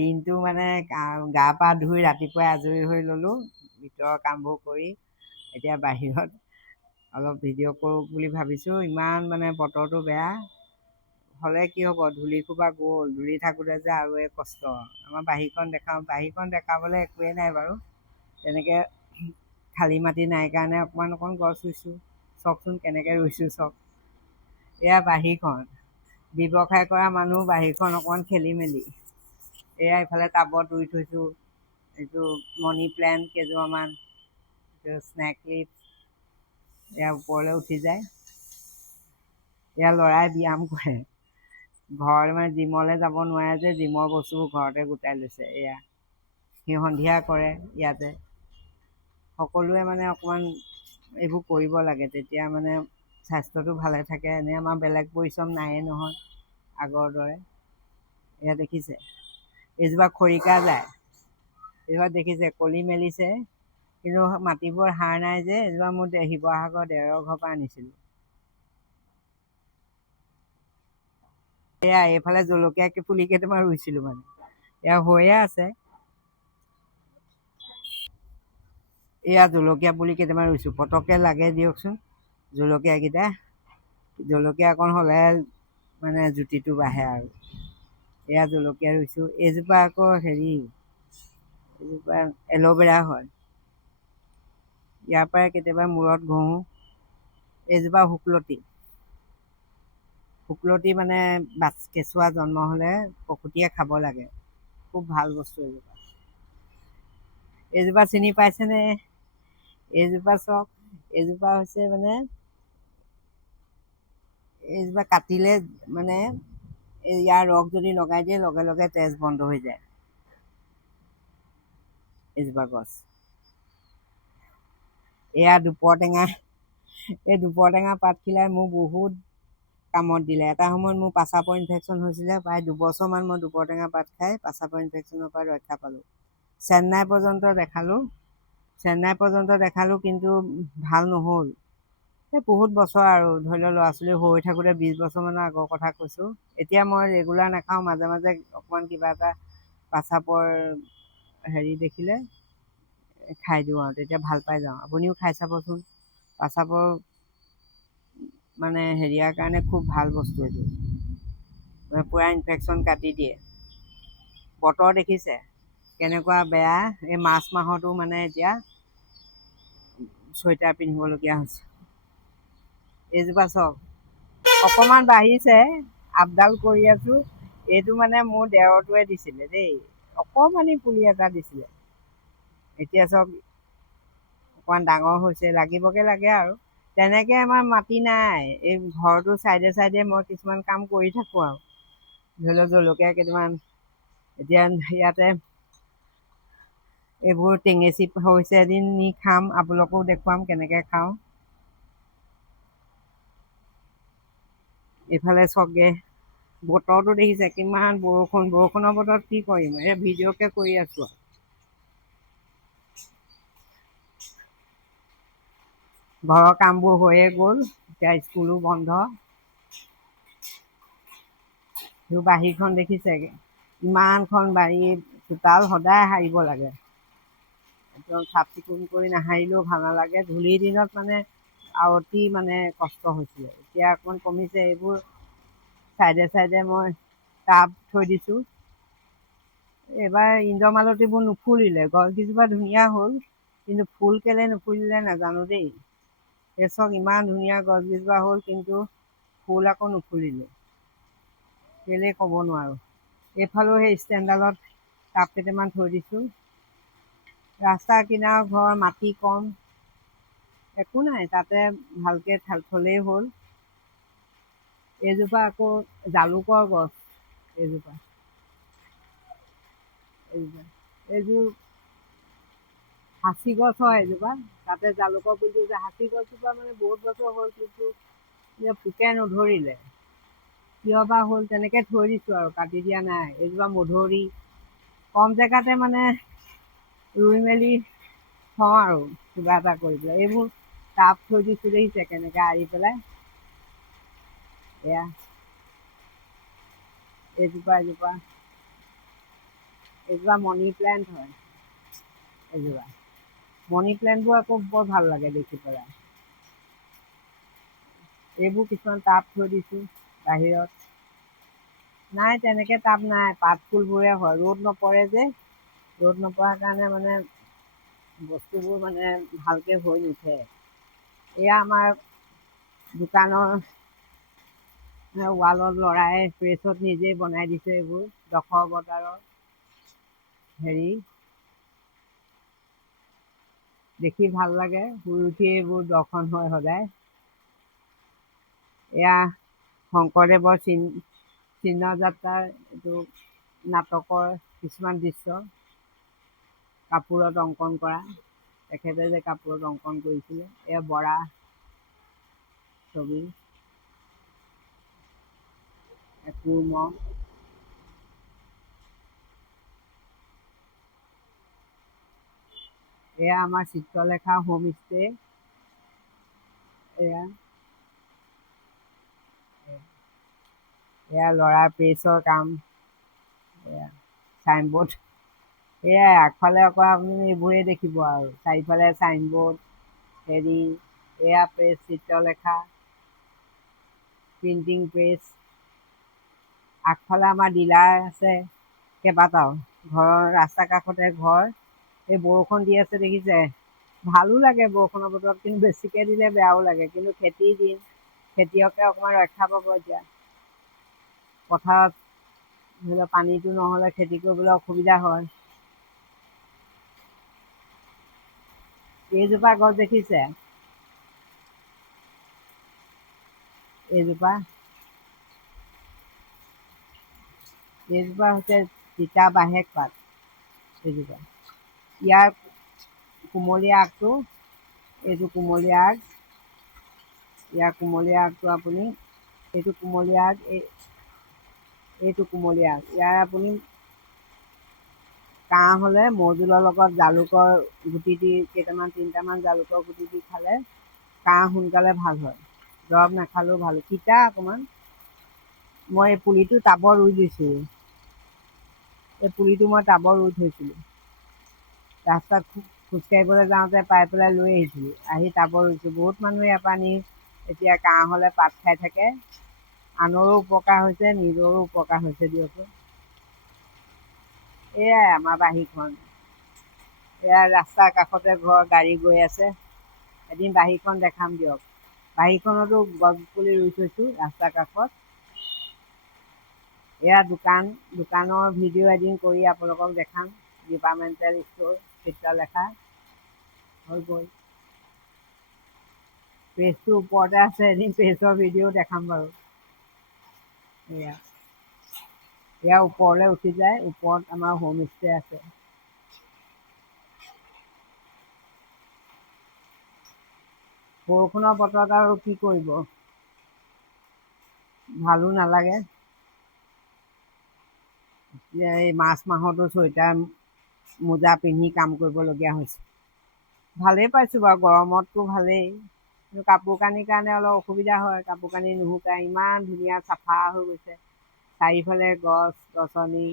দিনটো মানে গা পা ধুই ৰাতিপুৱাই আজৰি হৈ ল'লোঁ, ভিতৰৰ কামবোৰ কৰি এতিয়া বাহিৰত অলপ ভিডিঅ' কৰোঁ বুলি ভাবিছোঁ। ইমান মানে বতৰটো বেয়া হ'লে কি হ'ব, ধূলি সোপা গ'ল, ধূলি থাকোঁতে যে আৰু এই কষ্ট। আমাৰ বাৰীখন দেখাওঁ, বাৰীখন দেখাবলৈ একোৱেই নাই বাৰু, তেনেকৈ খালী মাটি নাই কাৰণে অকণমান গছ ৰুইছোঁ। চাওকচোন কেনেকৈ ৰুইছোঁ চাওক, এয়া বাৰীখন। ব্যৱসায় কৰা মানুহ বাৰীখন অকণমান খেলি মেলি। এয়া ইফালে টাবত ৰুই থৈছোঁ, এইটো মনি প্লেণ্ট কেইজোপামান, এইটো স্নেক লিফ, এয়া ওপৰলৈ উঠি যায়। এয়া ল'ৰাই ব্যায়াম কৰে, ঘৰ মানে জিমলৈ যাব নোৱাৰে যে, জিমৰ বস্তুবোৰ ঘৰতে গোটাই লৈছে। এয়া সি সন্ধিয়া কৰে ইয়াতে। সকলোৱে মানে অকণমান এইবোৰ কৰিব লাগে, তেতিয়া মানে স্বাস্থ্যটো ভালে থাকে। এনেই আমাৰ বেলেগ পৰিশ্ৰম নায়েই নহয় আগৰ দৰে। এয়া দেখিছে, এইজোপা খৰিকা যায়, এইজোপা দেখিছে কলি মেলিছে, কিন্তু মাটিবোৰ সাৰ নাই যে। এইজোপা মোৰ শিৱসাগৰ দেওৰৰ ঘৰৰ পৰা আনিছিলোঁ। এয়া এইফালে জলকীয়া পুলি কেইটামান ৰুইছিলোঁ, মানে এয়া হৈয়ে আছে। এয়া জলকীয়া পুলি কেইটামান ৰুইছোঁ, পটককৈ লাগে দিয়কচোন জলকীয়াকেইটা। জলকীয়া অকণ হ'লে মানে জুতিটো বাঢ়ে আৰু। এয়া জলকীয়া ৰুইছোঁ। এইজোপা আকৌ হেৰি, এইজোপা এল'ভেৰা হয়, ইয়াৰ পৰাই কেতিয়াবা মূৰত ঘঁহোঁ। এইজোপা শুকলতি, শুকলতি মানে কেঁচুৱা জন্ম হ'লে প্ৰসূতিয়ে খাব লাগে, খুব ভাল বস্তু এইজোপা। এইজোপা চিনি পাইছেনে? এইজোপা চাওক, এইজোপা হৈছে মানে, এইজোপা কাটিলে মানে ইয়াৰ ৰস যদি লগাই দিয়ে লগে লগে তেজ বন্ধ হৈ যায়। এইজোপা গছ। এয়া দুপৰটেঙা, এই দুপৰটেঙা পাতখিলাই মোৰ বহুত কামত দিলে। এটা সময়ত মোৰ পেচাবৰ ইনফেকশ্যন হৈছিলে, প্ৰায় 2 বছৰমান মই দুপৰটেঙা পাত খাই পেচাবৰ ইনফেকশ্যনৰ পৰা ৰক্ষা পালোঁ। চেন্নাই পৰ্যন্ত দেখালোঁ, কিন্তু ভাল নহ'ল। এই বহুত বছৰ আৰু ধৰি লওক, ল'ৰা ছোৱালী হৈ থাকোঁতে 20 বছৰমানৰ আগৰ কথা কৈছোঁ। এতিয়া মই ৰেগুলাৰ নাখাওঁ, মাজে মাজে অকণমান কিবা এটা পেচাবৰ হেৰি দেখিলে খাই দিওঁ আৰু তেতিয়া ভাল পাই যাওঁ। আপুনিও খাই চাবচোন, পেচাবৰ মানে হেৰিয়াৰ কাৰণে খুব ভাল বস্তু এইটো, পূৰা ইনফেকশ্যন কাটি দিয়ে। বতৰ দেখিছে কেনেকুৱা বেয়া, এই মাৰ্চ মাহতো মানে এতিয়া চুৱেটাৰ পিন্ধিবলগীয়া হৈছে। এইজোপা চাওক, অকণমান বাঢ়িছে, আপডাল কৰি আছোঁ। এইটো মানে মোৰ দেওৰটোৱে দিছিলে দেই, অকণমানি পুলি এটা দিছিলে। এতিয়া চাওক অকণমান ডাঙৰ হৈছে, লাগিবগৈ লাগে আৰু। তেনেকৈ আমাৰ মাটি নাই, এই ঘৰটোৰ ছাইডে ছাইডে মই কিছুমান কাম কৰি থাকোঁ আৰু। ধৰি লওক জলকীয়া কেইটামান, এতিয়া ইয়াতে এইবোৰ টেঙেচি হৈছে, এদিন নি খাম, আপোনালোকো দেখুৱাম কেনেকৈ খাওঁ। এইফালে চাওকগে, বতৰটো দেখিছে কিমান বৰষুণ, বৰষুণৰ বতৰত কি কৰিম, এই ভিডিঅ'কে কৰি আছোঁ আৰু। ঘৰৰ কামবোৰ হৈয়ে গ'ল, এতিয়া স্কুলো বন্ধ। বাৰীখন দেখিছে, ইমানখন বাৰী, চোতাল সদায় সাৰিব লাগে। একদম চাফ চিকুণ কৰি নাসাৰিলেও ভাল নালাগে। ধূলিৰ দিনত মানে আৰু অতি মানে কষ্ট হৈছিলে, এতিয়া অকণমান কমিছে। এইবোৰ ছাইডে ছাইডে মই টাব থৈ দিছোঁ। এইবাৰ ইন্দ্ৰমালতীবোৰ নুফুলিলে, গছকেইজোপা ধুনীয়া হ'ল, কিন্তু ফুল কেলৈ নুফুলিলে নাজানো দেই। এই চাওক ইমান ধুনীয়া গছকেইজোপা হ'ল, কিন্তু ফুল আকৌ নুফুলিলে, কেলৈ ক'ব নোৱাৰোঁ। এইফালেও সেই ষ্টেণ্ডডালত টাব কেইটামান থৈ দিছোঁ। ৰাস্তাৰ কিনাৰৰ ঘৰ, মাটি কম, একো নাই, তাতে ভালকৈ থ'লেই হ'ল। এইজোপা আকৌ জালুকৰ গছ, এইযোৰ সাঁচি গছ হয় এইজোপা, তাতে জালুকৰ পুলিটো যে, সাঁচি গছজোপা মানে বহুত বছৰ হ'ল, কিন্তু পোকে নধৰিলে, কিয় বা হ'ল, তেনেকৈ থৈ দিছোঁ আৰু, কাটি দিয়া নাই। এইজোপা মধুৰি, কম জেগাতে মানে ৰুই মেলি থওঁ আৰু কিবা এটা কৰি পেলাই। এইবোৰ টাব থৈ দিছোঁ দেখিছে কেনেকৈ আঁৰি পেলাই। এয়া এজোপা এইজোপা মনি প্লেণ্ট হয়। এইজোপা মনি প্লেণ্টবোৰ আকৌ বৰ ভাল লাগে দেখি পেলাই। এইবোৰ কিছুমান টাব থৈ দিছোঁ বাহিৰত। নাই তেনেকৈ টাব নাই, পাত ফুলবোৰে হয়, ৰ'দ নপৰে যে। ৰ'দ নপৰাৰ কাৰণে মানে বস্তুবোৰ মানে ভালকৈ হৈ নুঠে। এয়া আমাৰ দোকানৰ ৱালত লৰাই প্ৰেছত নিজেই বনাই দিছে এইবোৰ দখবতাৰৰ হেৰি। দেখি ভাল লাগে, শুই উঠি এইবোৰ দৰ্শন হয় সদায়। এয়া শংকৰদেৱৰ চিহ্নযাত্ৰাৰ এইটো নাটকৰ কিছুমান দৃশ্য কাপোৰত অংকন কৰা। তেখেতে যে কাপোৰত অংকন কৰিছিলে, এয়া বৰা ছবি। কুৰ্ম এয়া আমাৰ চিত্ৰলেখা হোমষ্টে। এয়া এয়া ল'ৰাৰ প্ৰেছৰ কাম। এয়া চাইনবোৰ্ড। এয়াই আগফালে আকৌ আপুনি এইবোৰেই দেখিব আৰু চাৰিওফালে চাইনবোৰ্ড হেৰি। এয়া প্ৰেছ চিত্ৰলেখা প্ৰিণ্টিং প্ৰেছ। আগফালে আমাৰ ডিলাৰ আছে কেইবাটাও, ঘৰৰ ৰাস্তা কাষতে ঘৰ। এই বৰষুণ দি আছে দেখিছে, ভালো লাগে বৰষুণৰ বতৰত, কিন্তু বেছিকৈ দিলে বেয়াও লাগে। কিন্তু খেতিৰ দিন, খেতিয়কে অকণমান ৰক্ষা পাব এতিয়া। পথাৰত ধৰি লওক পানীটো নহ'লে খেতি কৰিবলৈ অসুবিধা হয়। এইজোপা গছ দেখিছে, এইজোপা হৈছে তিতা বাহেক পাত। এইজোপা ইয়াৰ কুমলীয়া আগটো, এইটো কুমলীয়া আগ। ইয়াৰ কুমলীয়া আগটো আপুনি, এইটো কুমলীয়া আগ, এইটো কুমলীয়া আগ। ইয়াৰ আপুনি কাহ হ'লে মৌ জোলৰ লগত জালুকৰ গুটি দি তিনিটামান জালুকৰ গুটি দি খালে কাহ সোনকালে ভাল হয়। দৰৱ নাখালেও ভাল, তিতা অকণমান। মই এই পুলিটো টাবত ৰুই দিছোঁ। এই পুলিটো মই টাবত ৰুই থৈছিলোঁ। ৰাস্তাত খোজকাঢ়িবলৈ যাওঁতে পাই পেলাই লৈ আহিছিলোঁ, আহি টাবত ৰুইছোঁ। বহুত মানুহে ইয়াৰ পৰা নি এতিয়া কাহ হ'লে পাত খাই থাকে। আনৰো উপকাৰ হৈছে, নিজৰো উপকাৰ হৈছে দিয়কচোন। এয়াই আমাৰ বাৰীখন। এয়া ৰাস্তাৰ কাষতে ঘৰ, গাড়ী গৈ আছে। এদিন বাৰীখন দেখাম দিয়ক। বাৰীখনতো গছ পুলি ৰুই থৈছোঁ ৰাস্তাৰ কাষত। এয়া দোকানৰ ভিডিঅ' এডিং কৰি আপোনালোকক দেখাম। ডিপাৰ্টমেণ্টেল ষ্ট'ৰ চিত্ৰলেখা হৈ গ'ল। পেজটোৰ ওপৰতে আছে, এদিন পেজৰ ভিডিঅ' দেখাম বাৰু। এয়া ওপৰলৈ উঠি যায়, ওপৰত আমাৰ হোমষ্টে আছে। বৰষুণৰ বতৰত আৰু কি কৰিব, ভালো নালাগে। এই মাৰ্চ মাহতো চুৱেটাৰ মোজা পিন্ধি কাম কৰিবলগীয়া হৈছে। ভালেই পাইছোঁ বাৰু, গৰমততো ভালেই। কিন্তু কাপোৰ কানিৰ কাৰণে অলপ অসুবিধা হয়, কাপোৰ কানি নুশুকাই, ইমান ধুনীয়া চাফা হৈ গৈছে। চাৰিওফালে গছ গছনি।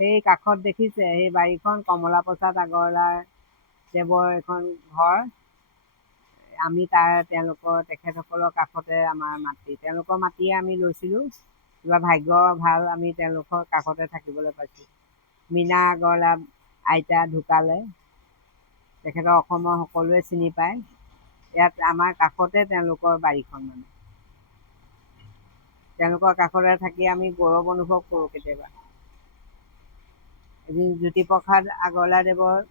সেই কাষত দেখিছে, সেই বাৰীখন কমলা প্ৰসাদ আগৰৱালাৰ দেৱৰ এখন ঘৰ। আমি তেখেতসকলৰ কাষতে আমাৰ মাটি, তেওঁলোকৰ মাটিয়ে আমি লৈছিলোঁ। কিবা ভাগ্য ভাল, আমি তেওঁলোকৰ কাষতে থাকিবলৈ পাইছোঁ। মীনা আগৰৱালা আইতা ঢুকালে। তেখেতক অসমৰ সকলোৱে চিনি পায়। ইয়াত আমাৰ কাষতে তেওঁলোকৰ বাৰীখন মানে। তেওঁলোকৰ কাষতে থাকি আমি গৌৰৱ অনুভৱ কৰোঁ কেতিয়াবা। এদিন জ্যোতিপ্ৰসাদ আগৰৱালাদেৱৰ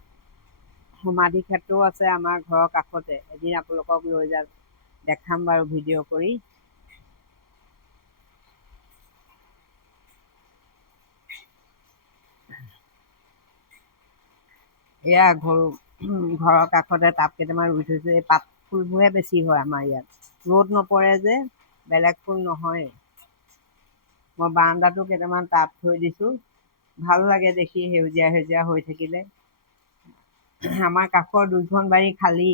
সমাধি ক্ষেত্ৰও আছে আমাৰ ঘৰৰ কাষতে, এদিন আপোনালোকক লৈ যাম। দেখাম বাৰু ভিডিঅ' কৰি। এয়া ঘৰৰ কাষতে টাব কেইটামান ৰুই থৈছোঁ। এই পাত ফুলবোৰহে বেছি হয় আমাৰ ইয়াত। ৰ'দ নপৰে যে, বেলেগ ফুল নহয়েই। মই বাৰান্দাতো কেইটামান টাব থৈ দিছোঁ। ভাল লাগে দেখি, সেউজীয়া সেউজীয়া হৈ থাকিলে। আমাৰ কাষৰ দুইখন বাৰী খালী।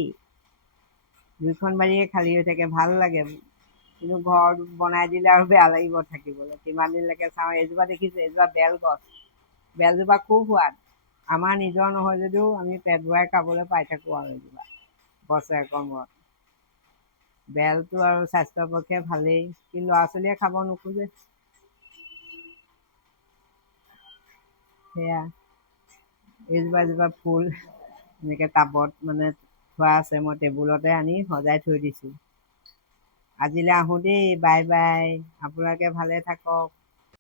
দুইখন বাৰীয়ে খালী হৈ থাকে, ভাল লাগে। কিন্তু ঘৰ বনাই দিলে আৰু বেয়া লাগিব থাকিবলৈ। কিমান দিনলৈকে চাওঁ। এইজোপা দেখিছে, এইজোপা বেলগছ। বেলজোপা খুব সোৱাদ। আমাৰ নিজৰ নহয় যদিও আমি পেট ভৰাই খাবলৈ পাই থাকোঁ আৰু এজোপা বছৰেকৰ মূৰত। বেলটো আৰু স্বাস্থ্যৰ পক্ষে ভালেই, কিন্তু ল'ৰা ছোৱালীয়ে খাব নোখোজে। সেয়া এইজোপা এজোপা ফুল এনেকৈ টাবত মানে থোৱা আছে, মই টেবুলতে আনি সজাই থৈ দিছোঁ। আজিলৈ আহোঁ দেই, বাই বাই। আপোনালোকে ভালে থাকক।